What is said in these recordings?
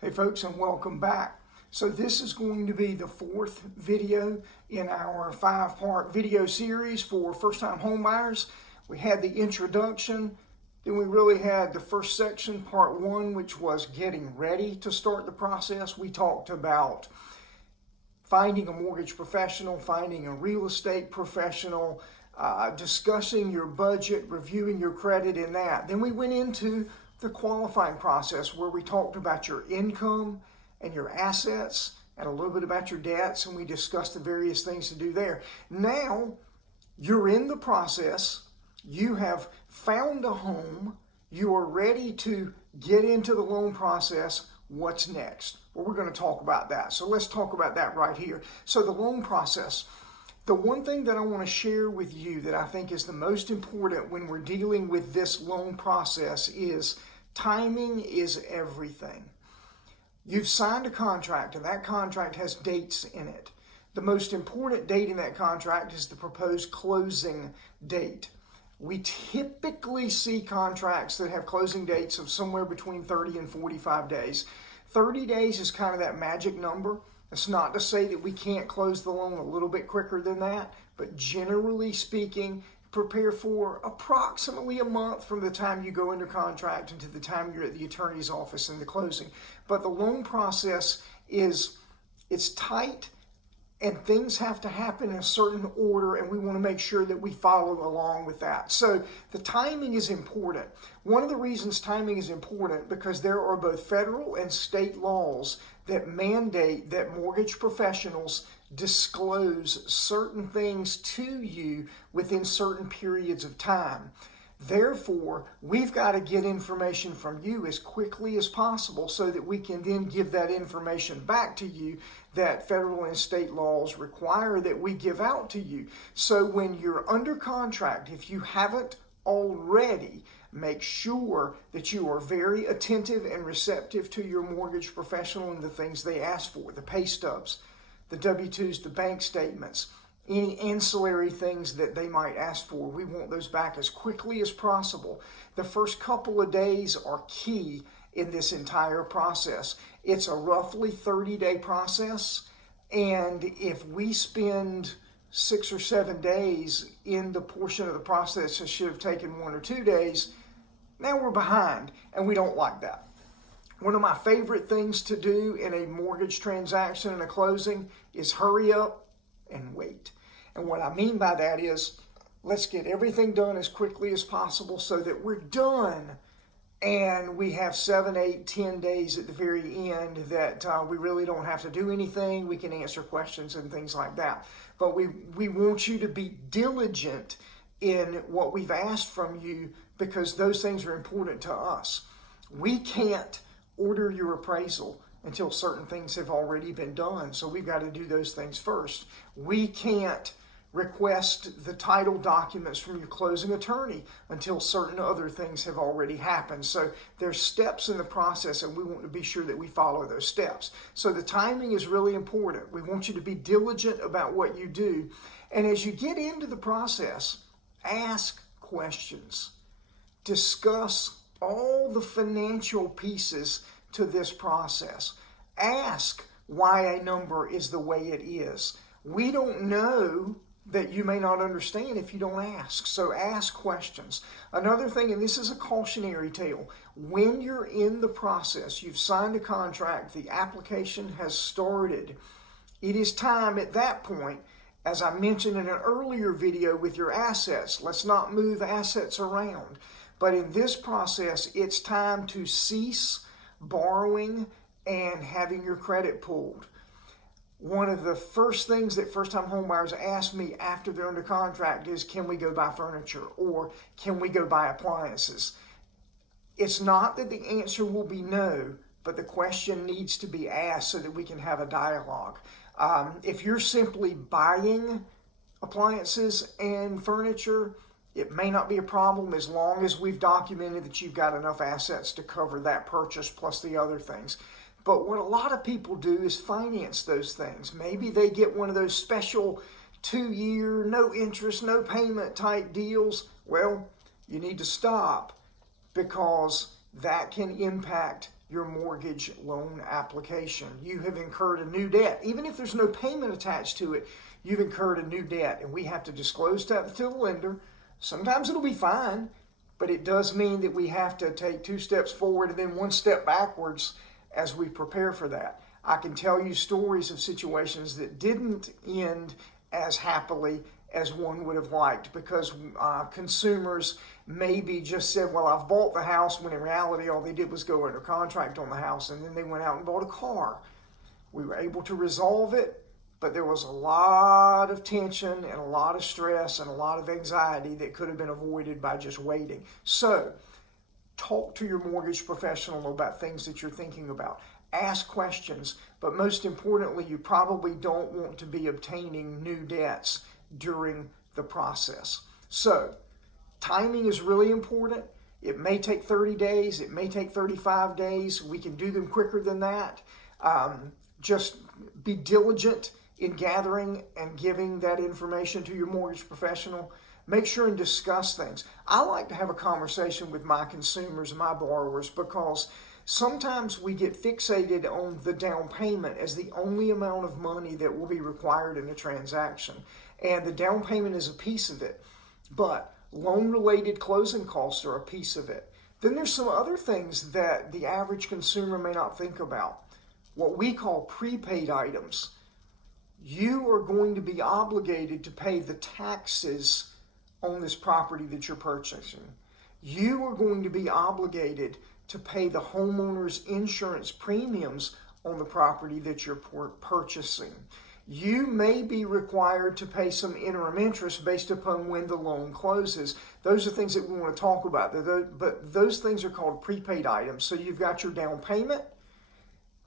Hey folks, and welcome back. So this is going to be the fourth video in our 5-part video series for first-time homebuyers. We had the introduction, then we really had the first section, part 1, which was getting ready to start the process. We talked about finding a mortgage professional, finding a real estate professional, discussing your budget, reviewing your credit in that. Then we went into the qualifying process where we talked about your income and your assets and a little bit about your debts, and we discussed the various things to do there. Now you're in the process, you have found a home, you are ready to get into the loan process. What's next? Well, we're going to talk about that. So let's talk about that right here. So the loan process. The one thing that I want to share with you that I think is the most important when we're dealing with this loan process is timing is everything. You've signed a contract, and that contract has dates in it. The most important date in that contract is the proposed closing date. We typically see contracts that have closing dates of somewhere between 30 and 45 days. 30 days is kind of that magic number. It's not to say that we can't close the loan a little bit quicker than that, but generally speaking, prepare for approximately a month from the time you go into contract until the time you're at the attorney's office in the closing. But the loan process it's tight, and things have to happen in a certain order, and we want to make sure that we follow along with that. So the timing is important. One of the reasons timing is important because there are both federal and state laws that mandate that mortgage professionals disclose certain things to you within certain periods of time. Therefore, we've got to get information from you as quickly as possible so that we can then give that information back to you that federal and state laws require that we give out to you. So when you're under contract, if you haven't already, make sure that you are very attentive and receptive to your mortgage professional and the things they ask for, the pay stubs, the W-2s, the bank statements, any ancillary things that they might ask for. We want those back as quickly as possible. The first couple of days are key in this entire process. It's a roughly 30-day process, and if we spend 6 or 7 days in the portion of the process that should have taken 1 or 2 days, now we're behind, and we don't like that. One of my favorite things to do in a mortgage transaction and a closing is hurry up and wait. And what I mean by that is let's get everything done as quickly as possible so that we're done and we have 7, 8, 10 days at the very end that we really don't have to do anything. We can answer questions and things like that. But we want you to be diligent in what we've asked from you because those things are important to us. We can't order your appraisal until certain things have already been done. So we've got to do those things first. We can't request the title documents from your closing attorney until certain other things have already happened. So there's steps in the process, and we want to be sure that we follow those steps. So the timing is really important. We want you to be diligent about what you do. And as you get into the process, ask questions. Discuss all the financial pieces to this process. Ask why a number is the way it is. We don't know that you may not understand if you don't ask. So ask questions. Another thing, and this is a cautionary tale, when you're in the process, you've signed a contract, the application has started, it is time at that point, as I mentioned in an earlier video with your assets, let's not move assets around. But in this process, it's time to cease borrowing and having your credit pulled. One of the first things that first-time homebuyers ask me after they're under contract is, can we go buy furniture or can we go buy appliances? It's not that the answer will be no, but the question needs to be asked so that we can have a dialogue. If you're simply buying appliances and furniture, it may not be a problem as long as we've documented that you've got enough assets to cover that purchase plus the other things. But what a lot of people do is finance those things. Maybe they get one of those special 2-year, no interest, no payment type deals. Well, you need to stop because that can impact your mortgage loan application. You have incurred a new debt. Even if there's no payment attached to it, you've incurred a new debt, and we have to disclose that to the lender. Sometimes it'll be fine, but it does mean that we have to take 2 steps forward and then 1 step backwards as we prepare for that. I can tell you stories of situations that didn't end as happily as one would have liked, because consumers maybe just said, well, I've bought the house, when in reality all they did was go under contract on the house, and then they went out and bought a car. We were able to resolve it, but there was a lot of tension and a lot of stress and a lot of anxiety that could have been avoided by just waiting. So talk to your mortgage professional about things that you're thinking about. Ask questions, but most importantly, you probably don't want to be obtaining new debts during the process. So timing is really important. It may take 30 days. It may take 35 days. We can do them quicker than that. Just be diligent in gathering and giving that information to your mortgage professional. Make sure and discuss things. I like to have a conversation with my consumers, my borrowers, because sometimes we get fixated on the down payment as the only amount of money that will be required in a transaction. And the down payment is a piece of it, but loan-related closing costs are a piece of it. Then there's some other things that the average consumer may not think about. What we call prepaid items. You are going to be obligated to pay the taxes on this property that you're purchasing. You are going to be obligated to pay the homeowner's insurance premiums on the property that you're purchasing. You may be required to pay some interim interest based upon when the loan closes. Those are things that we want to talk about, but those things are called prepaid items. So you've got your down payment,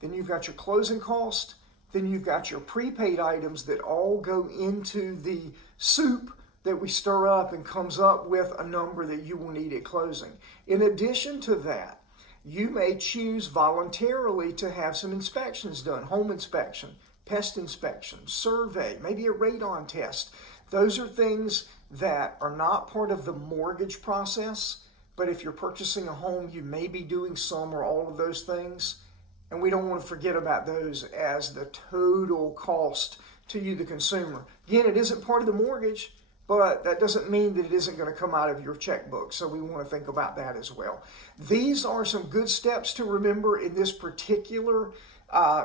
then you've got your closing cost, then you've got your prepaid items that all go into the soup that we stir up and comes up with a number that you will need at closing. In addition to that, you may choose voluntarily to have some inspections done, home inspection, pest inspection, survey, maybe a radon test. Those are things that are not part of the mortgage process, but if you're purchasing a home, you may be doing some or all of those things. And we don't want to forget about those as the total cost to you, the consumer. Again, it isn't part of the mortgage, but that doesn't mean that it isn't going to come out of your checkbook. So we want to think about that as well. These are some good steps to remember in this particular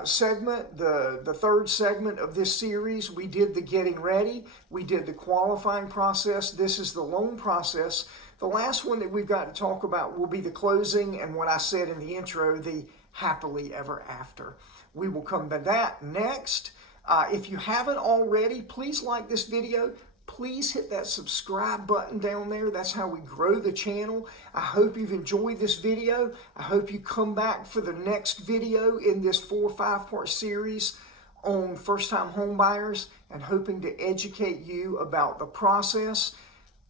segment, the third segment of this series. We did the getting ready. We did the qualifying process. This is the loan process. The last one that we've got to talk about will be the closing and what I said in the intro, the happily ever after. We will come to that next. If you haven't already, please like this video. Please hit that subscribe button down there. That's how we grow the channel. I hope you've enjoyed this video. I hope you come back for the next video in this 4 or 5 part series on first-time home buyers and hoping to educate you about the process.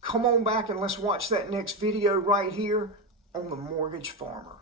Come on back and let's watch that next video right here on The Mortgage Farmer.